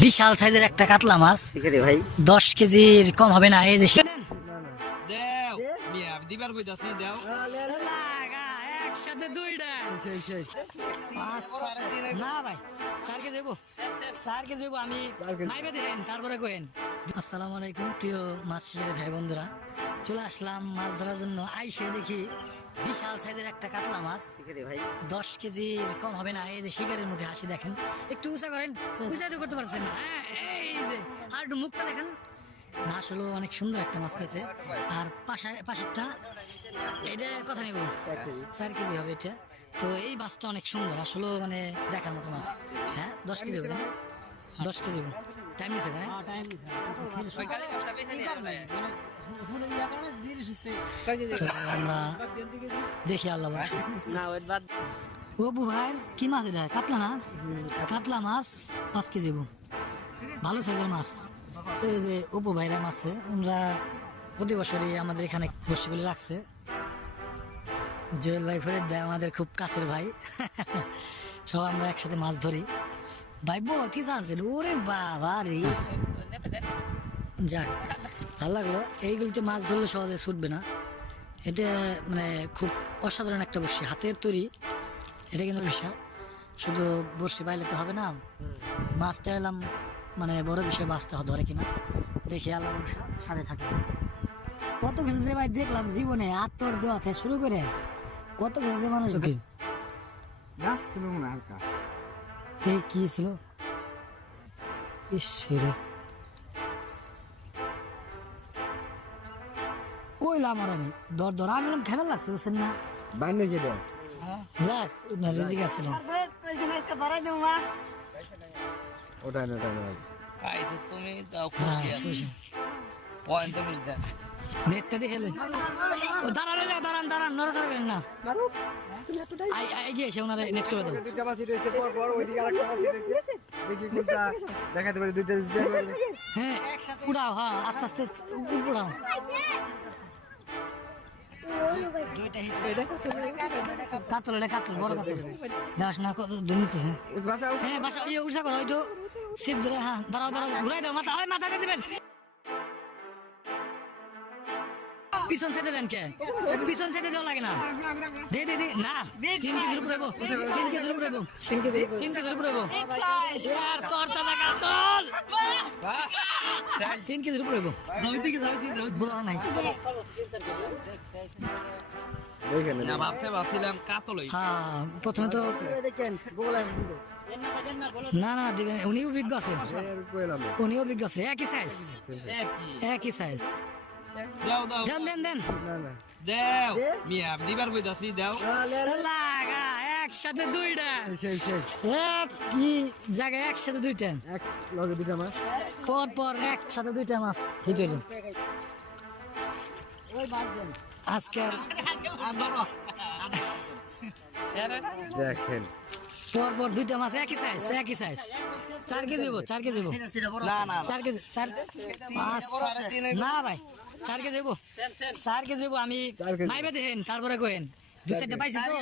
বিশাল সাইজের একটা কাতলা মাছ। ভাই। দশ কেজির কম হবে না এই যে একসাথে দুইটা। পাঁচ, না ভাই চার কেজি দেবো চার দেবো আমি নাইবে দেন তারপরে কোয়েন আসসালামু আলাইকুম প্রিয় মাছ শিকারী ভাই বন্ধুরা। চলে আসলাম মাছ ধরার জন্য। আইসে দেখি বিশাল সাইজের একটা কাতলা মাছ। ভাই। দশ কেজির কম হবে না। এই যে শিকারের মুখে হাসি দেখেন। একটু উঁচা করেন। উঁচা তো করতে পারছেন না। হ্যাঁ, এই যে আর একটু মুখটা দেখেন। আসলে অনেক সুন্দর একটা মাছ পেয়েছে আর পাশে পাশেরটা এটা কথা নেব? চার কেজি। হবে এটা। তো এই মাছটা অনেক সুন্দর। আসলে মানে দেখার মতো মাছ। হ্যাঁ দশ কেজি হবে দশ কেজি টাইম নিচ্ছে তাই না? তো আমরা দেখি আল্লাহ ভরসা। না ওই বাদ। ও বু ভাই কি মাছ এটা? কাতলা না? কাতলা মাছ পাঁচ কেজি বু ভালো সাইজের মাছ। এই যে অপু ভাইরা মারছে ওরা প্রতি বছরই আমাদের এখানে বসেগুলি রাখছে। জুয়েল ভাই ফেরত দেয় আমাদের খুব কাছের ভাই। সব আমরা একসাথে মাছ ধরি। ভাই বো কি চাচ্ছিল ওরে বাবা রে যাক ভালো লাগল এইগুলিতে মাছ ধরলে সহজে ছুটবে না এটা মানে খুব অসাধারণ একটা বর্ষি হাতের তৈরি এটা কিন্তু বিষয় শুধু বর্ষি পাইলে তো হবে না মাছটা এলাম মানে বড় বিষয় মাছটা ধরে কিনা দেখি আল্লাহ সাথে থাকে কত কিছু যে ভাই দেখলাম জীবনে আত্মর দেওয়া থেকে শুরু করে কত কিছু যে মানুষ মনে হালকা এই কি ছিল? ইস রে কইলাম আর আমি দর দর আমি খেলা লাগছে বুঝছেন না? বাইনে কি দেও যাক না রিজিক আছিল ওটা না ওটা না। তুমি তাও খুশি। পয়েন্ট নেটটা। ও দাঁড়ান দাঁড়ান দাঁড়ান নড়াচড়া করেন না। আই আই গিয়ে এসে ওনারে নেট করে দেবো দুইটা মাছ রয়েছে পর পর ওইদিকে আরেকটা মাছ রয়েছে। দেখি কোনটা দেখাতে পারি দুইটা হ্যাঁ উড়াও হ্যাঁ আস্তে আস্তে উড়াও। কাতল এটা কাতল বড় কাতল। না কত হ্যাঁ। বাসা উড়সা করো ওই তো সিপ ধরে হ্যাঁ দাঁড়াও দাঁড়াও ঘুরাই দাও মাথা ওই মাথা দিয়ে দিবেন। পিছন সাইডে দেন কে? পিছন সাইডে দেওয়া লাগে না। দে দে দে না। তিন কেজির উপরে গো তিন কেজির উপরে গো তিন কেজির উপরে গো ইয়ার তোর দাদা কাতল তিন কেজির উপরে গো বলা নাই। না ভাবতে ভাবছিলাম কাতলই হ্যাঁ প্রথমে তো দেখেন না না দিবেন উনি অভিজ্ঞ আছে। উনি অভিজ্ঞ আছে। একই সাইজ একই। সাইজ দেও দেও। দেন দেন দেন। না না দেও মিয়া দিবার কইতাছি দেও। লাগা একসাথে দুইটা। জায়গায় একসাথে দুইটা। এক লগে দুইটা মাছ। পর পর একসাথে দুইটা মাছ হিট হইল। আজকে দেখেন। পর পর দুইটা মাছ একই সাইজ একই সাইজ চার কেজি দেবো চার কেজি দেবো না না চার কেজি চার না ভাই। কেজি দেবো। স্যারকে কেজি দেবো আমি। নাইবে দেখেন তারপরে কোয়েন দু চারটে পাইছি তো।